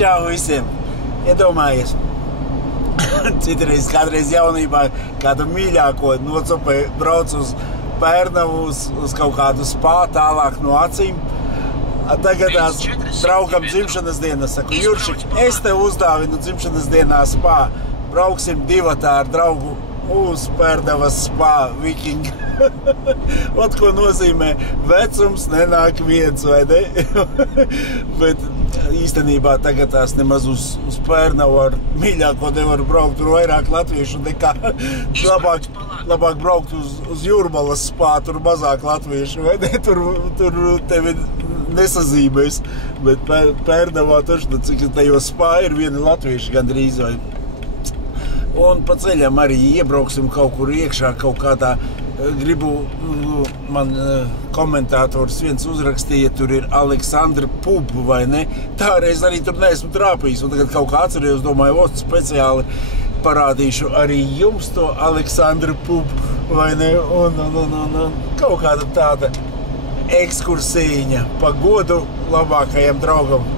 Čau visiem! Iedomājies! Kādreiz jaunībā kādu mīļāko nocopēju, brauc uz Pērnavu, uz kaut kādu spā tālāk no acīm. Tagad tās draugam dzimšanas dienas. Saku, Juršik, es tev uzdāvinu dzimšanas dienā spā. Brauksim divatā ar draugu uz Pērnavas spā Viking. Ot, ko nozīmē vecums nenāk viens, vai ne? Bet īstenībā tagad tās nemaz uz Pērnavu ar mīļāko nevaru braukt. Tur vairāk latviešu nekā labāk braukt uz Jūrmalas spā, tur mazāk latviešu, vai ne? Tur tevi nesazīmēs. Bet Pērnavā taču, cik tajos spā ir vieni latvieši gandrīz, vai. Un pa ceļam arī iebrauksim kaut kur iekšā, kaut kādā. Gribu, man komentātors viens uzrakstīja, tur ir Aleksandra Pub, vai ne? Tāreiz arī tur neesmu trāpījis, un tagad kaut kā atcerējos, domāju, speciāli parādīšu arī jums to Aleksandra Pub, vai ne? Un kaut kāda tāda ekskursīņa pa godu labākajam draugam.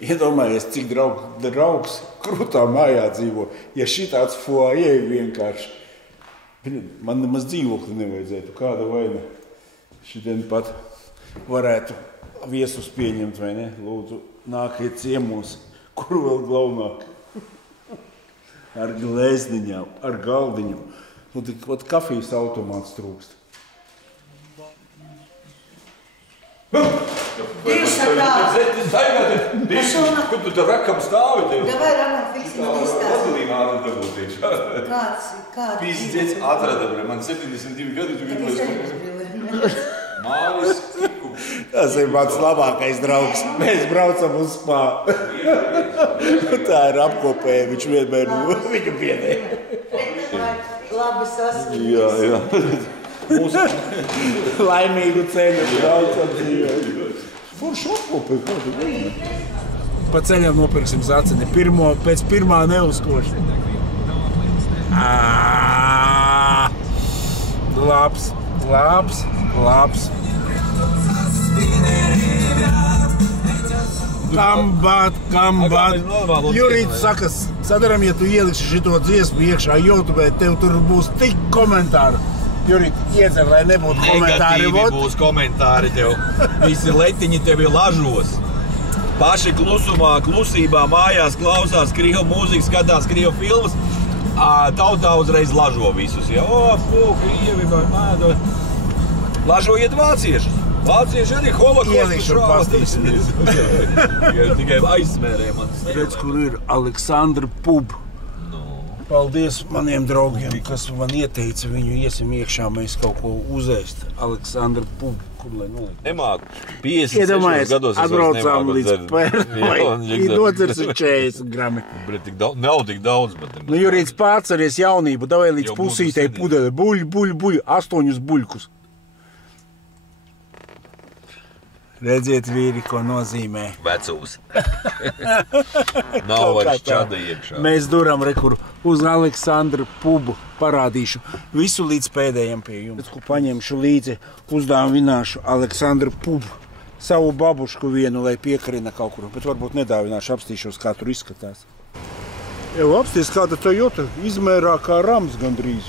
Iedomājies, cik draugs krūtā mājā dzīvo. Ja šitāds foajē vienkārši. Man nemaz dzīvokli nevajadzētu. Kāda vaina šodien pat varētu viesus pieņemt, vai ne? Lūdzu, nākiet ciemos, kur vēl glaunāk. Ar glēzniņām, ar galdiņu. Nu, tik pat kafijas automāts trūkst. Kur tu te rakam stāvi tev? Davai rakam fiksi, man izstāst. Vazelīna ātri dabūtīšu. Kāds? Pīsdziets atrada, man 72 gadi, tu gribēs. Māris. Tas ir mans labākais draugs. Mēs braucam uz spā. Tā ir apkopēja, viņš vienmēr viņu biedē. Labi saskatīt. Jā. Laimīgu ceļu braucam dzīvē. Forši apkopēja, kādu vīnu. Pa ceļam nopirksim zaceni. Pēc pirmā neuzkoši. Labs. Kambat. Jurīts saka, Sadaram, ja tu ieliksi šito dziesmu iekšā YouTube, tev tur būs tik komentāri. Jurīt, iedzer, lai nebūtu komentāri. Negatīvi būs komentāri tev. Visi letiņi tevi lažos. Paši klusumā, klusībā mājās klausās krievu mūziku, skatās krievu filmas. Tautā uzreiz lažo visus. Ja? Krievi, mādo. Lažojiet vāciešus. Vācieši arī holokostu šāvatīsimies. Tikai aizsmērē manis. Redz, kur ir Aleksandra Pub. Paldies maniem draugiem, kas man ieteica viņu iesim iekšā, mēs kaut ko uzēst. Aleksandra Pub, kur lai nolikt? Nemāku. 56 gados es vairs nemāku dzert. Iedomājies, nodzers ir 40 grami. Nav tik daudz, bet... Nu, Jurīts, pārceries jaunību, davai līdz pusītei pudeli. Buļ, 8 buļkus. Redziet, vīri, ko nozīmē. Vecūs. Nav vairs čada iekšā. Mēs duram rekur uz Aleksandra Pubu parādīšu visu līdz pēdējiem pie jums. Ko paņemšu līdzi, uzdāvināšu Aleksandra Pubu. Savu babušku vienu, lai piekarina kaut kur. Bet varbūt nedāvināšu, apstīšos, kā tur izskatās. Jau apsties, kāda Toyota izmērā kā Rams gandrīz.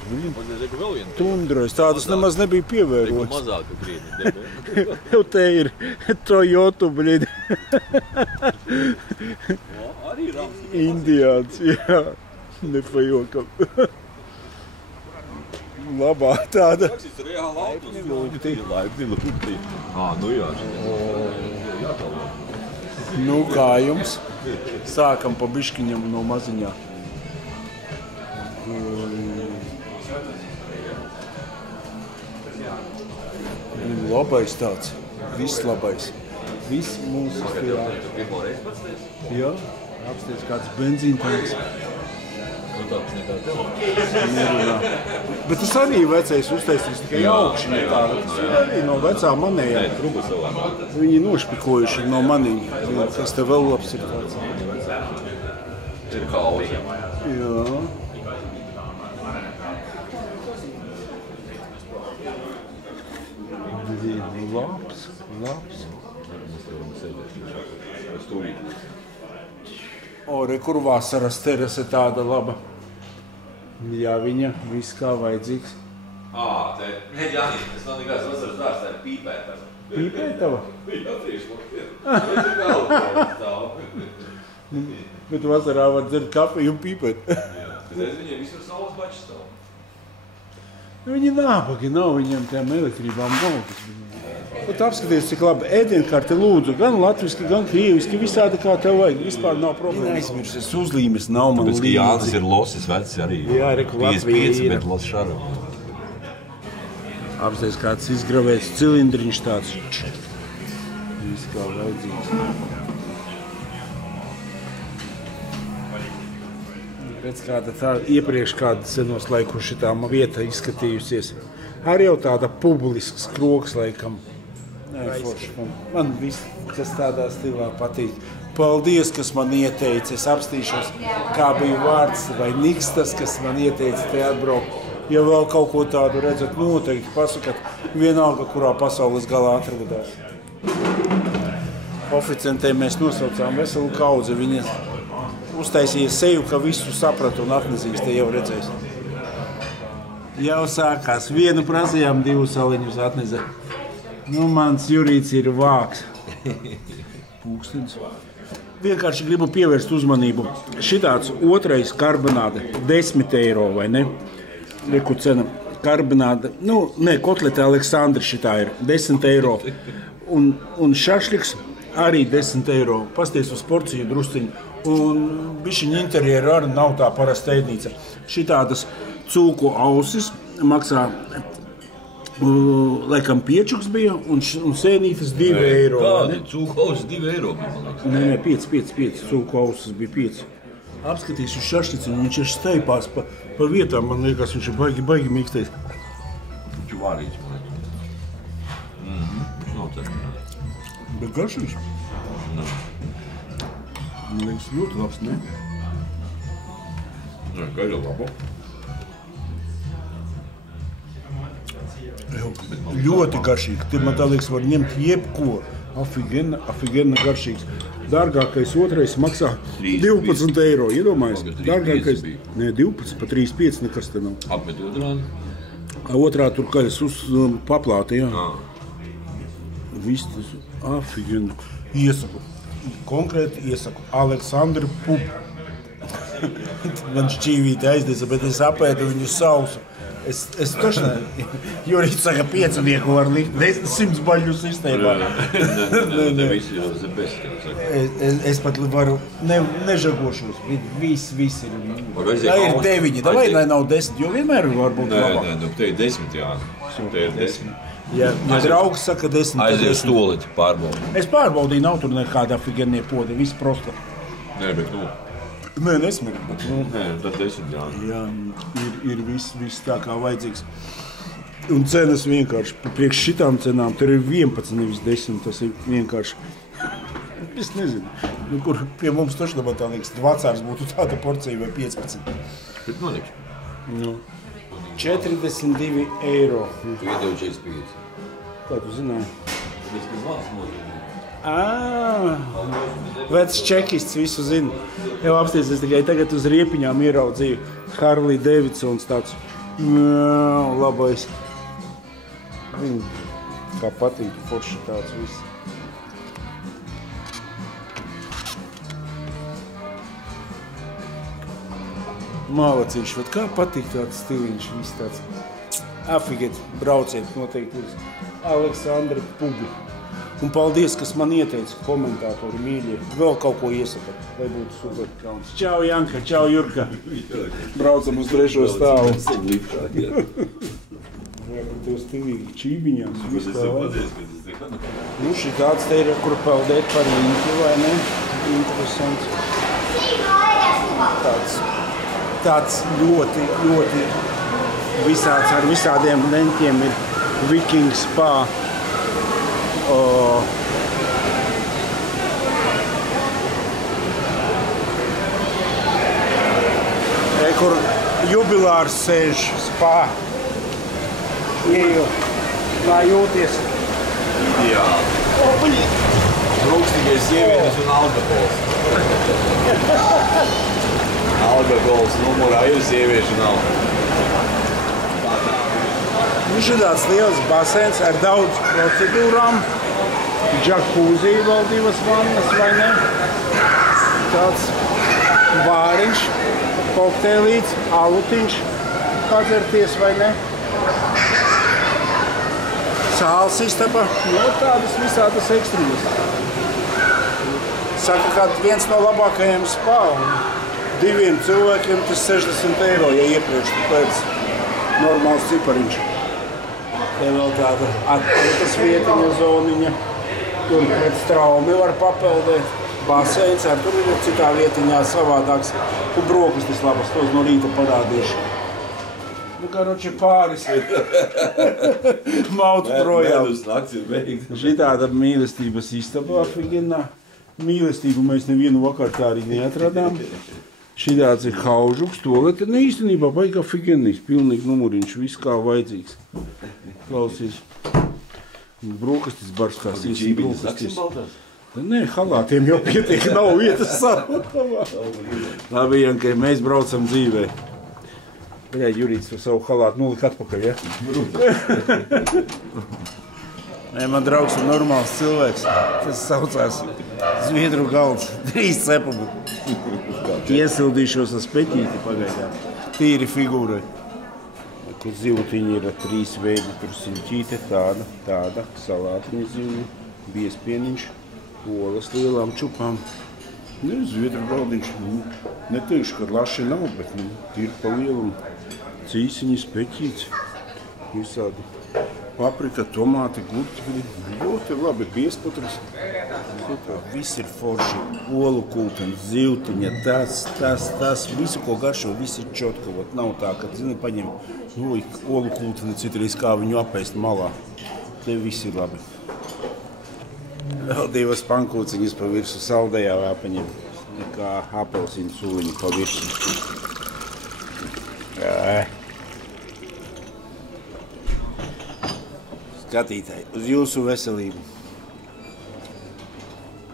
Tundrais, tādas nemaz nebija pievērojis. Mazāka krietni. Jau te ir Toyota, blīd. Arī Rams. Indiāns, jā. Nepajokam. Labā tāda. Tas ir reāli autos. Laipni lūgti. Nu jā. Nu, kā jums? Sākam pa biškiņam no maziņā. Labais tāds. Viss labais. Viss mūsu stilā. Jā, apsties kāds benzīntanks. Bet tas arī vecais uztaisīs tikai augšņi tāda. Tas ir arī no vecā manējā. Viņi nošpikojuši no manīņa. Kas te vēl labs ir tāds. Ir kauzi. Jā. labs. O, re, kur vasaras terase tāda laba. Jā, viņa viss kā vajadzīgs. Te, Jānis, tas nav nekāds vasaras dārs, tā ir pīpētava. Pīpētava? Jā, tieši Bet vasarā var dzert kafiju un pīpēt. Viņiem visur saules bačas stāv. Viņi nāpagi nav, viņiem tām elektrībām nav. Bet apskaties, cik labi ēdienkarte lūdzu, gan latviski, gan krieviski, visādi kā tev vajag. Vispār nav problēma. Aizmirsies, uzlīmes nav man līdzi. Tāpēc, ka Jānis ir losis vecs arī. Jā, reku Latvija 55, ir. bet los šaru. Apstāties kāds izgravēts cilindriņš tāds. Viss kā vajadzīgs. Pēc kāda tā iepriekš kāda senos laikos šitā vieta izskatījusies. Arī jau tāda publisks kroks laikam. Nē, forši. Man viss, kas tādā stilā patīk. Paldies, kas man ieteica. Es apstīšos, kā bija vārds vai Nikstas, kas man ieteica te atbraukt. Ja vēl kaut ko tādu redzat, noteikti pasakat, vienalga, kurā pasaules galā atradās. Oficentē mēs nosaucām veselu kaudzi. Viņa uztaisīja seju, ka visu sapratu un atnesīs, te jau redzēs. Jau sākās. Vienu prasījām, 2 saliņus atnesa. Nu, mans Jurīts ir vāks. Pūkstens. Vienkārši gribu pievērst uzmanību. Šitāds otrais karbonāde, 10 eiro, vai ne? Reku cena. Karbonāde, kotlete Aleksandra šitā ir 10 eiro. Un šašliks arī 10 eiro. Pasties uz porciju drusciņu. Un bišķiņa interjeru arī nav tā parasta ēdnīca. Šitādas cūku ausis maksā, laikam piečuks bija, un sēnītas 2 eiro. Kādi? Cūku ausis 2 eiro bija, man liekas. Nē, 5. Cūku ausis bija 5. Apskatīs uz šašlicinu, viņš ir steipās pa vietām, man liekas, viņš ir baigi mīkstais. Viņš ir vārīts, man liekas. Viņš nav cerpinājis. Bet garšīgs? Nē. Man liekas, ļoti labs, ne? Nē, gaļa labo. Ļoti garšīgi. Te man tā liekas, var ņemt jebko. Afigena garšīgs. Dārgākais otrais maksā 12 eiro. Iedomājies? Dārgākais, nē, 12, pa 3,5 nekas te nav. Apmet otrādi? Otrā tur kaļas uz paplāti, jā. Viss tas afigena. Iesaku. Konkrēti iesaku. Aleksandra Pup. Man šķīvīti aizdesa, bet es apēdu viņu sausu. Es toši ne. Jurīts saka, 5 var likt 100 baļu sistēmā. Ne visi jau zebes, kā saka. Es pat varu nežagošos. Viss ir. Tā ir 9. Vai nav 10, jo vienmēr var būt labāk. Nē, te ir 10, jā. Te ir 10. Ja draugs saka 10, aizies stoliti pārbaudi. Es pārbaudīju, nav tur nekāda afigenie podi, viss prosta. Nē, bet Nē, nesmīgi, bet Nē, tad 10, jā. Jā, ir viss tā kā vajadzīgs. Un cenas vienkārši, priekš šitām cenām, tur ir 11, nevis 10, tas ir vienkārši. Es nezinu, kur pie mums toši dabā tā liekas, vecāks būtu tāda porcija vai 15. Bet noliks. 42 eiro. Tu iedevi 45. Kā tu zināji? Tas, kas vārds nozīmē. Vecs čekists visu zina. Jau apsties, es tikai tagad uz riepiņām ieraudzīju Harley Davidsons tāds labais. Viņu kā patīk, forši tāds viss. Mālacīši, vat kā patīk tāds stiliņš, viss tāds. Afiget, brauciet noteikti uz Aleksandra Pubi. Un paldies, kas man ieteica komentātori mīļie. Vēl kaut ko iesakat, lai būtu super kauns. Čau, Janka, čau, Jurka. Braucam uz 3. stāvu. Jā, par tev stilīgi čībiņām. Nu, šī tāds te ir, kur peldēt par riņķi, vai ne? Interesants. Tāds ļoti visāds ar visādiem leņķiem ir Viking Spa. Kur jubilārs sēž spā. Ieju, kā jūties? Ideāli. Trūks tikai sievietes un alkohols. Alkohols numurā ir sieviešu nav. Šitās liels basēns ar daudz procedūrām. Džakūzī vēl 2 vannas, vai ne? Tāds vāriņš, kokteilīts, alutiņš padzerties, vai ne? Sāls istaba, tādas visādas ekstrīmas. Saka, ka viens no labākajiem spā un 2 cilvēkiem tas 60 eiro, ja iepriekš tu pēc normāls cipariņš. Te vēl tāda atpūtas vietiņa zoniņa. Tur pret straumi var papeldēt. Baseins, tur ir citā vietiņā savādāks. Un brokastis labas, tos no rīta parādīšu. Nu, karoči, pāris. Mautu projām. Medus nakts ir beigta. Šitāda mīlestības istaba afigenā. Mīlestību mēs nevienu vakar tā arī neatradām. Šitāds ir haužuks, tolete ne īstenībā baigā afigenīs. Pilnīgi numuriņš, viss kā vajadzīgs. Klausies. Brokastis bars kā sīsī brokastis. Nē, halātiem jau pietiek, nav vietas savu. Labi, Jankai, mēs braucam dzīvē. Bļā, Jurīts ar savu halātu nolika atpakaļ, ja? Nē, man draugs ir normāls cilvēks. Tas saucās Zviedru galds. 3 cepumu. Iesildīšos ar speķīti pagaidām. Tīri figūrai. Kur zivtiņi ir 3 veidi, tur siļķīte, tāda, salātiņa zivņa, biespieniņš, olas lielām čupām. Ne, Zviedru galdiņš, neteikšu, ka laši nav, bet ir pa lielumu. Cīsiņi, speķīts, visādi paprika, tomāti, gurķi, ļoti labi, biesputras. Viss ir forši, olu kulteni, zivtiņa, tas, visu, ko garšo, viss ir čotko. Nav tā, ka, zini, paņem olu kulteni, citreiz kā viņu apēst malā. Te viss ir labi. Vēl 2 pankūciņas pa virsu saldējā vēpaņiem, kā apelsīnu sūliņu pa virsu. Skatītāji, uz jūsu veselību.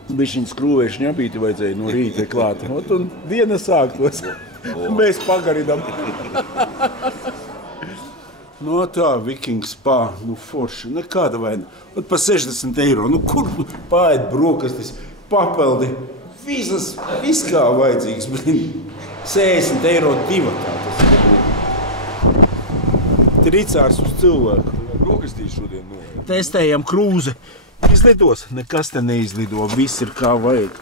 Bišķiņ skrūvēšu ņabīti vajadzēja no rīta klāt. Un diena sāktos. Mēs pagarinām. No tā, Viking spā, forši, nekāda vaina. Pa 60 eiro, kur paēd brokastis, papeldi, viss kā vajadzīgs, bet 60 eiro 2 tā tas ir. Tricārs uz cilvēku. Brokastīs šodien noiet. Testējam krūze. Izlidos, nekas te neizlido, viss ir kā vajag.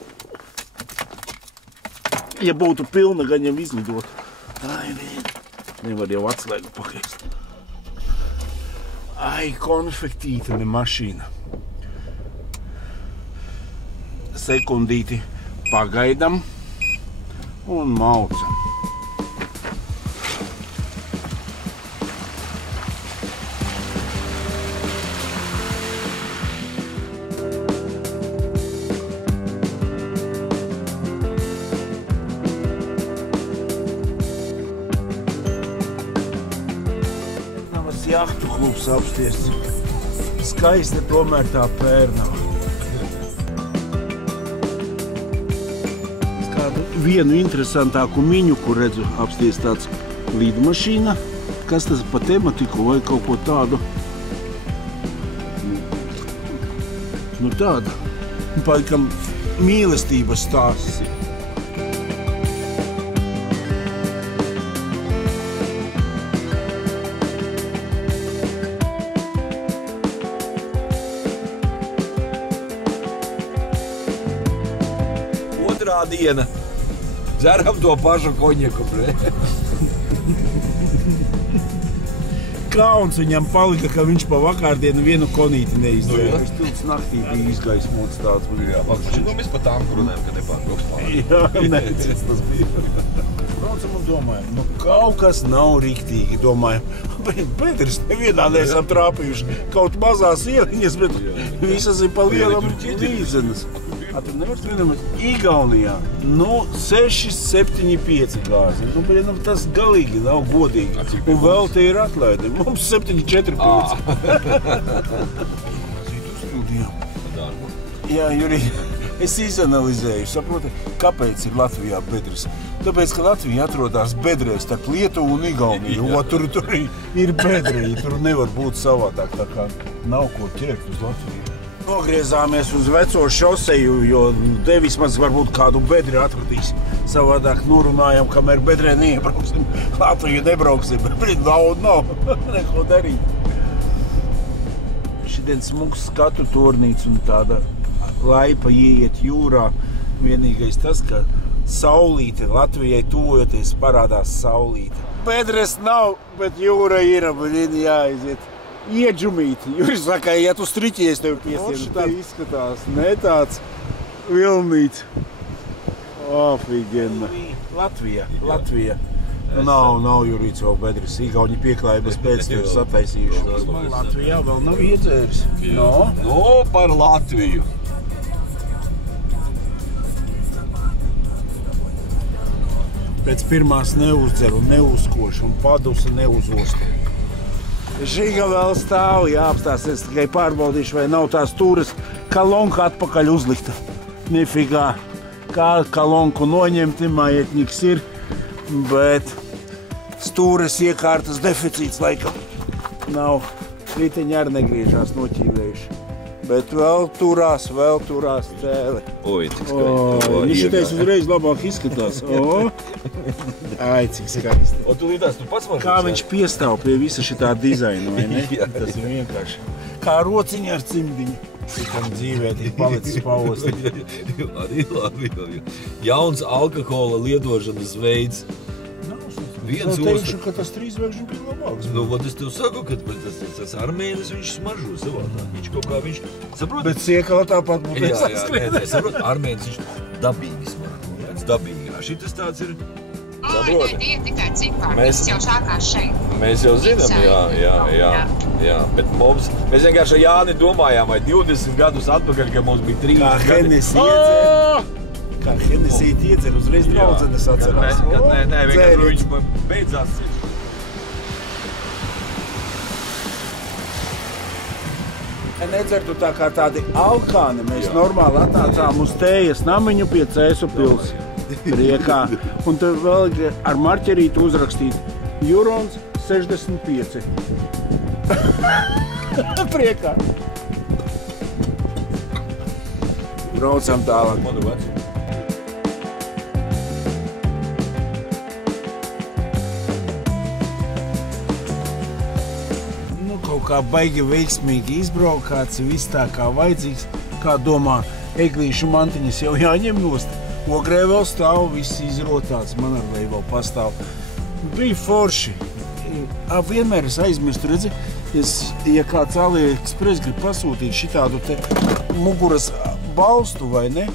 Ja būtu pilna, gan jau izlidot. Nevar jau atslēgu pagriezt. Ai, konfektīta ne mašīna. Sekundīti pagaidam un maucam. Jahtu klubs apsties. Skaista tomēr tā Pērnava. Kādu vienu interesantāku miņu, kur redzu apsties tāds lidmašīna. Kas tas pa tematiku vai kaut ko tādu? Nu tāda. Palikam mīlestības stāsts. Diena. Dzeram to pašu koņeku, bre. Kauns viņam palika, ka viņš pa vakārdienu vienu konīti neizdzēra. Es tilts naktī bija izgaismots tāds. Mēs pa tām runājam, ka nepārbrauks pārāk. Jā, necits tas bija. Braucam un domājam, kaut kas nav riktīgi, domājam. Pēteris nevienā neesam trāpījuši. Kaut mazās ieliņas, bet visas ir pa lielam līdzenas. Tur nevar strīdamies Igaunijā. 6,75 gāzi. Tas galīgi nav godīgi. Un vēl te ir atlaidi. Mums 7,45. studijām. Jā, Jurij, es izanalizēju, saproti, kāpēc ir Latvijā bedres. Tāpēc, ka Latvija atrodas bedrē starp Lietuvu un Igauniju, jo tur ir bedre, tur nevar būt savādāk, tā kā nav ko ķert uz Latviju. Nogriezāmies uz veco šoseju, jo te vismaz varbūt kādu bedri atradīs. Savādāk norunājam, kamēr bedrē neiebrauksim. Latviju nebrauksim, bet nav neko darīt. Šodien smuks skatu tornīts un tāda laipa ieiet jūrā. Vienīgais tas, ka saulīte Latvijai tuvojoties parādās saulīte. Bedres nav, bet jūra ir, bet jāaiziet. Iedžumīti. Juris saka, ja tu striķies, tev piesienu. Tā izskatās, ne tāds vilnīts. Ofigena. Latvija. Nav Jurīts vēl bedres. Igauņi pieklājības pēc tev sataisījuši. Latvijā vēl nav iedzēris. No, par Latviju. Pēc pirmās neuzdzeru, neuzkošu un padusi neuzostu. Žiga vēl stāv, jāapstāsies, tikai pārbaudīšu, vai nav tās stūres kalonka atpakaļ uzlikta. Nifigā, kā kalonku noņemti, majetņiks ir, bet stūres iekārtas deficīts laikam nav. Riteņi arī negriežās noķīvējuši. Bet vēl turās cēli. Oi, cik skaisti. Viņš šitais uzreiz labāk izskatās. Ai, cik skaisti. O, tu līdās, tu pats Kā viņš piestāv pie visa šitā dizaina, vai ne? Tas ir vienkārši. Kā rociņa ar cimdiņu. Citam dzīvē tik palicis paostīt. Arī labi. Jauns alkohola lietošanas veids. Es teikšu, ka tas trīsvēkšņi bija labāks. Nu, vod es tev saku, ka tas armēnis viņš smažo savādāk. Viņš kaut kā viņš, saproti? Bet siekala tāpat būtu Jā, saproti, armēnis viņš dabīgi smažo, pēc dabīgā. Šitas tāds ir, saproti? Tie tikai cipari, viss jau sākās šeit. Mēs jau zinām, jā, bet mums, mēs vienkārši ar Jāni domājām, vai 20 gadus atpakaļ, ka mums bija 3 gadi. Kā Henesīt iedzer, uzreiz draudzenes atcerās. Nē, vienkārši viņš beidzās. Nedzertu tā kā tādi alkāni, mēs normāli atnācām uz Tējas namiņu pie Cēsu pils priekā. Un tad vēl ar marķerītu uzrakstīt Jurons 65. Priekā. Braucam tālāk. Manu vecu. Kā baigi veiksmīgi izbraukāts, viss tā kā vajadzīgs, kā domā, eglīšu mantiņas jau jāņem nost. Ogrē vēl stāv, viss izrotāts, man ar vēl pastāv. Bija forši. Vienmēr es aizmirstu, redzi, ja kāds AliExpress grib pasūtīt šitādu te muguras balstu, vai ne?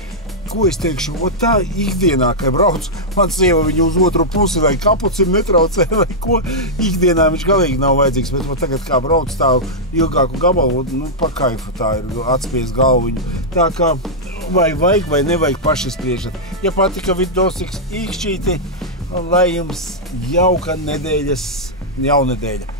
Ko es teikšu, tā ikdienā, kad brauc, man sieva viņu uz otru pusi vai kapucim netraucē, vai ko, ikdienā viņš galīgi nav vajadzīgs, bet tagad kā brauc tā ilgāku gabalu, pa kaifu tā ir atspies galvu viņu. Tā kā vai vajag vai nevajag paši spriežat. Ja patika vidosiks īkšķīti, lai jums jauka jaunedēļa.